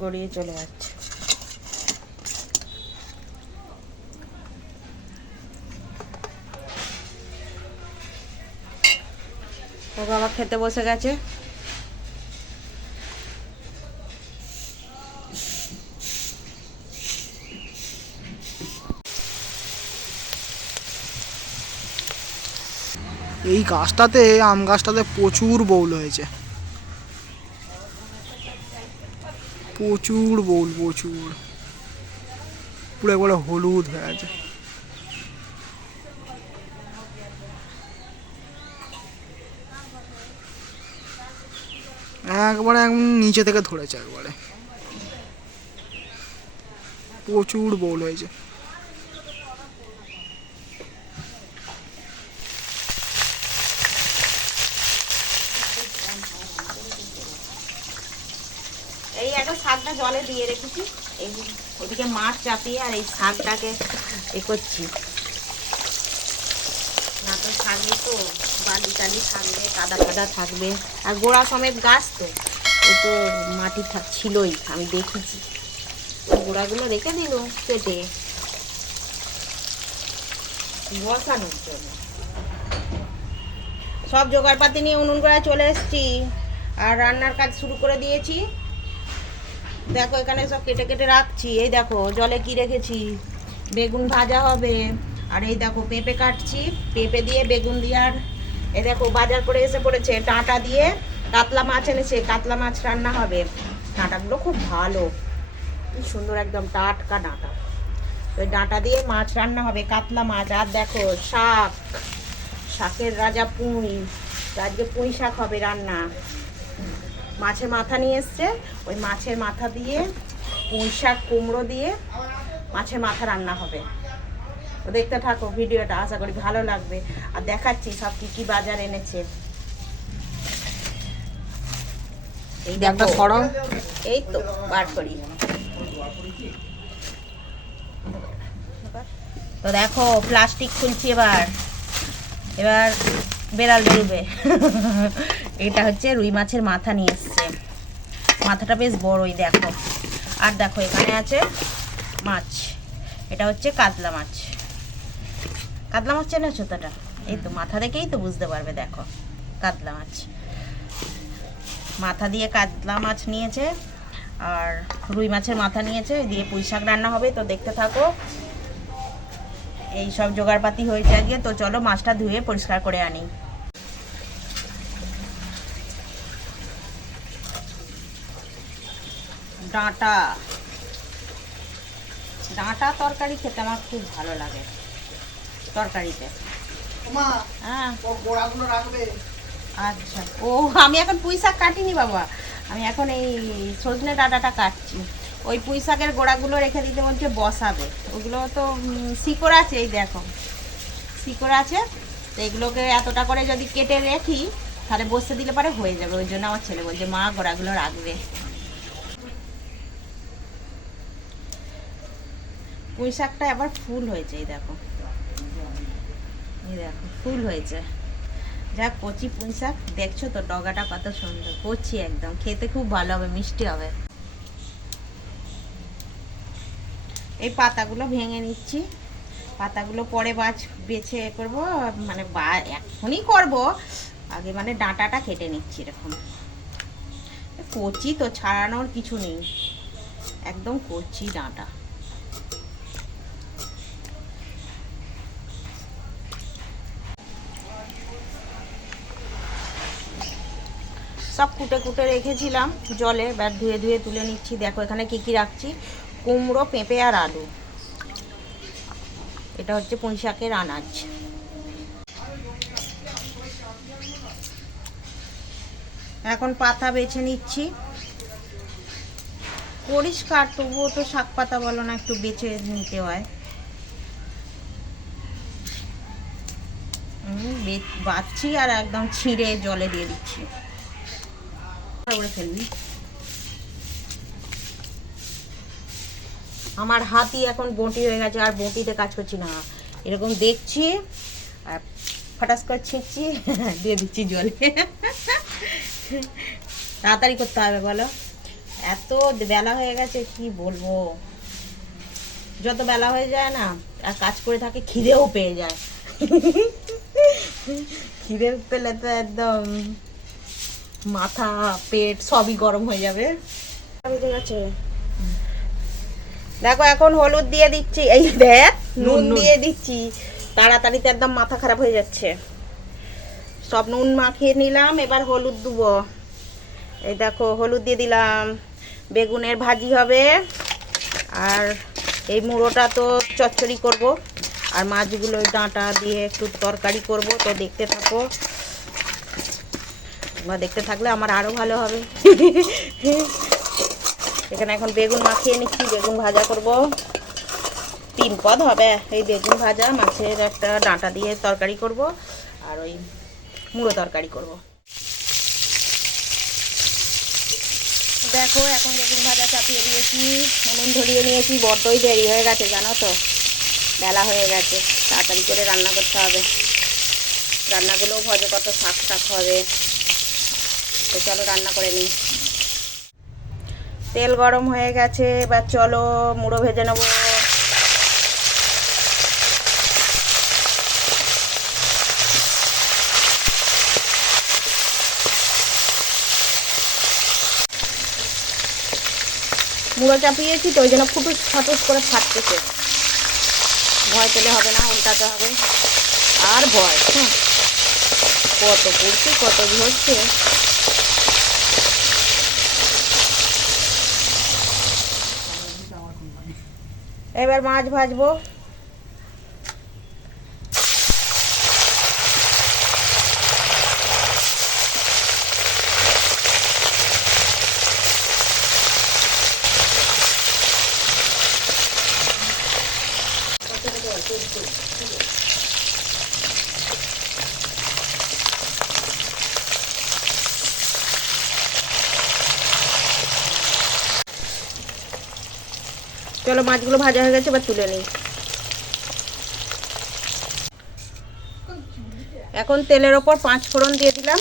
গড়িয়ে চলে যাচ্ছে। ও বাবা খেতে বসে গেছে। এই গাছটাতে আম গাছটাতে প্রচুর বউল হয়েছে। প্রচুর বউল প্রচুর। পুরো একবারে হলুদ হয়ে আছে। একবারে একদম নিচে থেকে ধরেছে একবারে। প্রচুর বউল হয়েছে এই একটা শাকটা জলে দিয়ে রেখেছি। এই ওদিকে মাছ চাপিয়ে আর এই শাকটাকে এ করছি। না তো থাকবে তো, বালি টালি থাকবে, কাদা কাদা থাকবে। আর গোড়া সমেত গাছ তো ও তো মাটি ছিলই, আমি দেখেছি। গোড়াগুলো রেখে দিল কেটে। বসানোর জন্য। সব জোগাড়পাতি নিয়ে উনুন করে চলে এসেছি। আর রান্নার কাজ শুরু করে দিয়েছি। দেখো, এখানে সব কেটে কেটে রাখছি। এই দেখো, জলে কি রেখেছি? বেগুন ভাজা হবে। আর এই দেখো, পেঁপে কাটছি। পেঁপে দিয়ে বেগুন দিয়ে আর, এই দেখো, বাজার করে এসে পড়েছে ডাঁটা দিয়ে। কাতলা মাছ এনেছে, কাতলা মাছ রান্না হবে। ডাঁটাগুলো খুব ভালো। কি সুন্দর একদম টাটকা ডাঁটা। ওই ডাঁটা দিয়ে মাছ রান্না হবে, কাতলা মাছ। আর দেখো, শাক। শাকের রাজা পুঁই। আজকে পুঁই শাক হবে রান্না। মাছের মাথা নিয়ে এসছে। ওই মাছের মাথা দিয়ে পুঁই শাক কুমড়ো দিয়ে মাছের মাথা রান্না হবে। তো দেখতে থাকো ভিডিওটা আশা করি ভালো লাগবে। আর দেখাচ্ছি সব কি কি বাজার এনেছে। এই দেখো এই তো বার করি। তো দেখো প্লাস্টিক খুলছি এবার। এবার বেড়াল বেরোবে। এটা হচ্ছে রুই মাছের মাথা নিয়ে এসছে। মাথাটা বেশ বড়ই, দেখো। আর দেখো, এখানে আছে মাছ। এটা হচ্ছে কাতলা মাছ। কাতলা মাছ চেনেছো তো এটা এই তো, মাথা দেখেই তো বুঝতে পারবে, দেখো। কাতলা মাছ। মাথা দিয়ে কাতলা মাছ নিয়েছে, আর রুই মাছের মাথা নিয়েছে, দিয়ে পুঁই শাক রান্না হবে, তো দেখতে থাকো। এই সব জোগাড়পাতি হয়েছে আজকে তো চলো মাছটা ধুয়ে পরিষ্কার করে আনি। ডাঁটা। ডাঁটা তরকারি খেতে আমার খুব ভালো লাগে তরকারিতে। হ্যাঁ। আচ্ছা। ও আমি এখন পুঁই শাক কাটিনি বাবা। আমি এখন এই সজনে ডাঁটাটা কাটছি। ওই পুঁই শাকের গোড়াগুলো রেখে দিতে বলছে বসাবে। ওগুলো তো শিকড় আছে, এই দেখো। শিকড় আছে, তো এগুলোকে এতটা করে যদি কেটে রেখি, তাহলে বসতে দিলে পরে হয়ে যাবে। ওই জন্য আমার ছেলে বলছে, মা, গোড়াগুলো রাখবে। পুঁই শাকটা আবার ফুল হয়েছে, এই দেখো। এই দেখো, ফুল হয়েছে। যা কচি পুঁই শাক, দেখছ তো, ডগাটা কত সুন্দর। কচি একদম, খেতে খুব ভালো হবে, মিষ্টি হবে। এই পাতাগুলো ভেঙে নিচ্ছি। পাতাগুলো পরে বাছ বেছে এ করব মানে বা, এখনই করব। আগে মানে ডাঁটাটা কেটে নিচ্ছি এরকম। কচি তো, ছাড়ানোর কিছু নেই। একদম কচি ডাঁটা। সব কুটে কুটে রেখেছিলাম জলে, এবার ধুয়ে ধুয়ে তুলে নিচ্ছি। দেখো এখানে কি কি রাখছি। কুমড়ো পেঁপে আর আলু। এটা হচ্ছে পুঁই শাকের আনাজ। এখন পাতা বেছে নিচ্ছি। পরিষ্কার তবুও তো শাক পাতা বলো না একটু বেছে নিতে হয়। হুম, বে- বাছছি আর একদম ছিঁড়ে জলে দিয়ে দিচ্ছি। ফেলবি। আমার হাতই এখন বটি হয়ে গেছে, আর বটিতে কাজ করছি না। এরকম দেখছি, আর ফটাস করে ছিঁচছি দিয়ে দিচ্ছি জলে। তাড়াতাড়ি করতে হবে, বলো। এত বেলা হয়ে গেছে, কি বলব? যত বেলা হয়ে যায় না, আর কাজ করে থাকে, খিদেও পেয়ে যায়। খিদে পেলে তো একদম মাথা, পেট সবই গরম হয়ে যাবে। গেছে দেখো এখন হলুদ দিয়ে দিচ্ছি। এই দেখ নুন। দিয়ে দিচ্ছি। তাড়াতাড়িতে একদম মাথা খারাপ হয়ে যাচ্ছে। সব নুন মাখিয়ে নিলাম এবার হলুদ দেবো। এই দেখো হলুদ দিয়ে দিলাম। বেগুনের ভাজি হবে। আর এই মুড়োটা তো চচ্চড়ি করব। আর মাছগুলো ডাঁটা দিয়ে একটু তরকারি করব। তো দেখতে থাকো। তোমরা দেখতে থাকলে আমার আরও ভালো হবে। এখানে এখন বেগুন মাখিয়ে নিচ্ছি, বেগুন ভাজা করব। তিন পদ হবে, এই বেগুন ভাজা মাছের একটা ডাঁটা দিয়ে তরকারি করব আর ওই মুড়ো তরকারি করব। দেখো, এখন বেগুন ভাজা চাপিয়ে দিয়েছি উনুন ধরিয়ে নিয়েছি, বড্ডই দেরি হয়ে গেছে, জানো তো? বেলা হয়ে গেছে, তাড়াতাড়ি করে রান্না করতে হবে। রান্নাগুলোও ভজে কত শাক শাক হবে। তো চলো রান্না করে নিই। তেল গরম হয়ে গেছে, এবার চলো মুড়ো ভেজে নেব। মুড়ো চাপিয়েছি তো, ওই জন্য ফুটুস ফাটুস করে ফাটতেছে। ভয় পেলে হবে না, উল্টাতে হবে। আর ভয় হ্যাঁ। কত পড়ছে কত ঝরছে। এবার মাছ ভাজবো। চলো মাছগুলো ভাজা হয়ে গেছে, এবার তুলে নিই। এখন তেলের ওপর পাঁচ ফোড়ন দিয়ে দিলাম,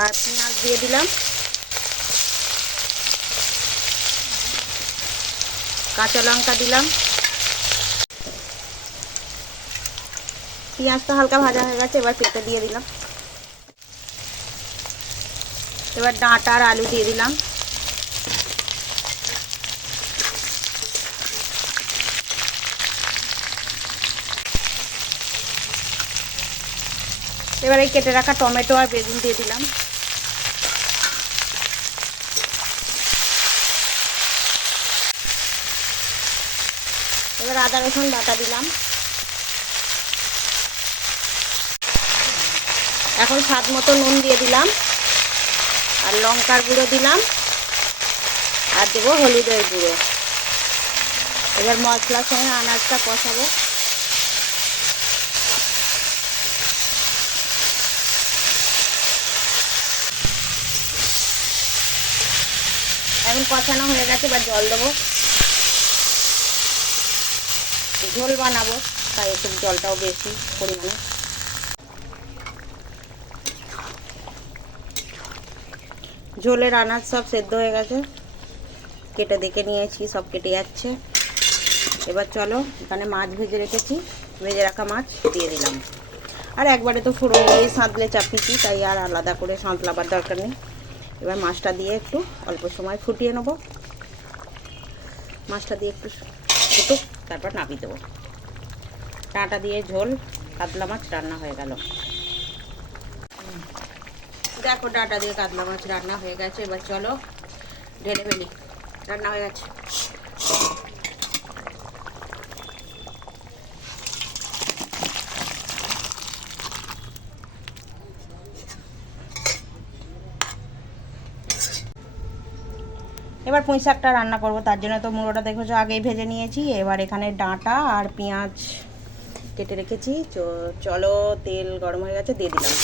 আর পেঁয়াজ দিয়ে দিলাম, কাঁচা লঙ্কা দিলাম। পেঁয়াজটা হালকা ভাজা হয়ে গেছে, এবার পেঁপে দিয়ে দিলাম। এবার ডাঁটা আর আলু দিয়ে দিলাম। এবার কেটে রাখা টমেটো আর বেগুন দিয়ে দিলাম। এবার আদা, রসুন বাটা দিলাম। এখন স্বাদ মতো নুন দিয়ে দিলাম। আর লঙ্কার গুঁড়ো দিলাম। আর দেবো হলুদের গুঁড়ো। এবার মশলার সঙ্গে আনাজটা কষাবো। এখন কষানো হয়ে গেছে, এবার জল দেবো। ঝোল বানাবো, তাই একটু জলটাও বেশি পরিমাণে। ঝোলের আনাজ সব সেদ্ধ হয়ে গেছে। কেটে দেখে নিয়েছি, সব কেটে যাচ্ছে। এবার চলো, এখানে মাছ ভেজে রেখেছি। ভেজে রাখা মাছ দিয়ে দিলাম। আর একবারে তো ফোড়ন দিয়ে সাঁতলে চাপিয়েছি, তাই আর আলাদা করে সাঁতলাবার দরকার নেই। এবার মাছটা দিয়ে একটু অল্প সময় ফুটিয়ে নেব। মাছটা দিয়ে একটু ফুটুক, তারপর নামিয়ে দেবো। টাটা দিয়ে ঝোল, কাতলা মাছ রান্না হয়ে গেল। দেখো ডাটা দিয়ে কাতলা মাছ রান্না হয়ে গেছে, এবার চলো ঢেলে ফেলি। রান্না হয়ে গেছে। এবার পুঁই শাকটা রান্না করব, তার জন্য তো মুড়োটা দেখেছ আগেই ভেজে নিয়েছি। এবার এখানে ডাঁটা আর পেঁয়াজ কেটে রেখেছি। চলো তেল গরম হয়ে গেছে, দিয়ে দিলাম।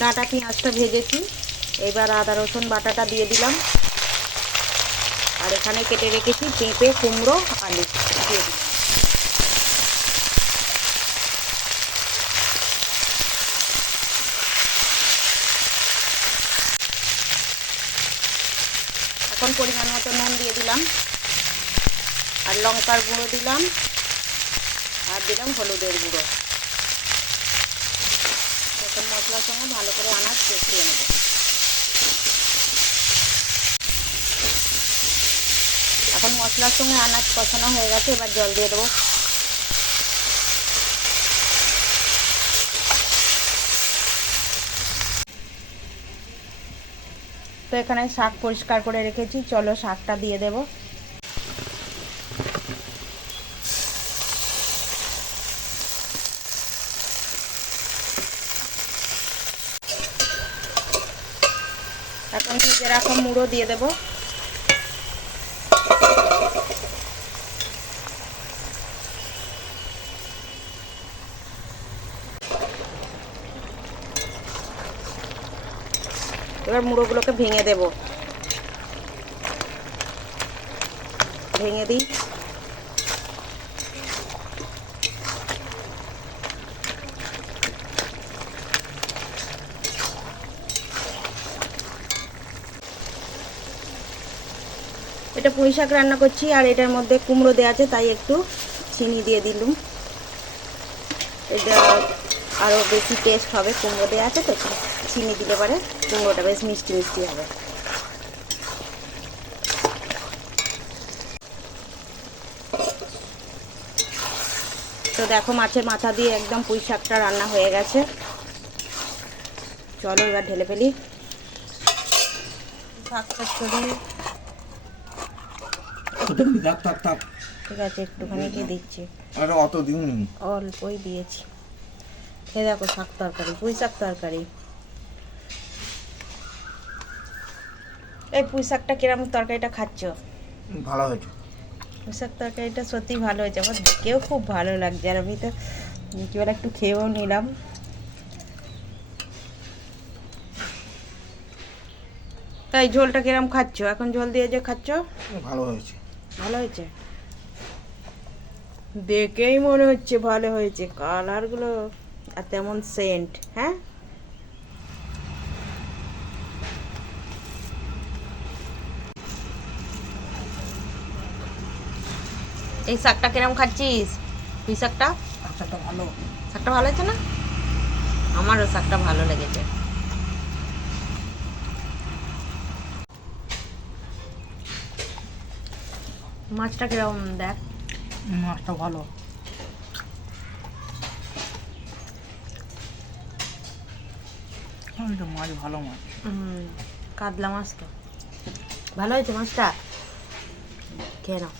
ডাঁটা, পেঁয়াজটা ভেজেছি। এবার আদা, রসুন, বাটাটা দিয়ে দিলাম। আর এখানে কেটে রেখেছি পেঁপে, কুমড়ো, আলু। দিয়ে দিলাম। এখন পরিমাণ মতো নুন দিয়ে দিলাম। আর লঙ্কার গুঁড়ো দিলাম। আর দিলাম হলুদের গুঁড়ো। এখন মশলার সঙ্গে ভালো করে আনাজ কষিয়ে নেব। এখন মশলার সঙ্গে আনাজ কষানো হয়ে গেছে, এবার জল দিয়ে দেবো। তো এখানে শাক পরিষ্কার করে রেখেছি, চলো শাকটা দিয়ে দেবো। এখন রাখা মুড়ো দিয়ে দেবো। এবার মুড়োগুলোকে ভেঙে দেব। ভেঙে দিই। এটা পুঁই শাক রান্না করছি, আর এটার মধ্যে কুমড়ো দেওয়া আছে, তাই একটু চিনি দিয়ে দিলুম। এটা আরও বেশি টেস্ট হবে কুমড়ো দেওয়া আছে তো চিনি দিলে পরে কুমড়োটা বেশ মিষ্টি মিষ্টি হবে। তো দেখো মাছের মাথা দিয়ে একদম পুঁই শাকটা রান্না হয়ে গেছে। চলো এবার ঢেলে ফেলি। ঠিক আছে একটুখানি দিচ্ছি। অল্পই দিয়েছি। এ দেখো শাক তরকারি পুঁই শাক তরকারি। এই পুঁই শাকটা কিরম তরকারিটা খাচ্ছ? ভালো হয়েছে। পুঁই শাক তরকারিটা সত্যি ভালো হয়েছে আমার দেখেও খুব ভালো লাগছে আর আমি তো এবার একটু খেয়েও নিলাম। তাই ঝোলটা কিরম খাচ্ছ? এখন ঝোল দিয়ে যে খাচ্ছ? ভালো হয়েছে। ভালো হয়েছে? দেখেই মনে হচ্ছে ভালো হয়েছে কালারগুলো আর তেমন সেন্ট হ্যাঁ? এই শাকটা কিরম খাচ্ছিস? তুই শাকটা? আচারটা ভালো। শাকটা ভালো হয়েছে না? আমারও শাকটা ভালো লেগেছে। মাছটা কিরম দেখ? মাছটা ভালো। এটা মাছ ভালো মাছ। হুম, কাতলা মাছ তো ভালো হয়েছে মাছটা? খেয়ে নাও।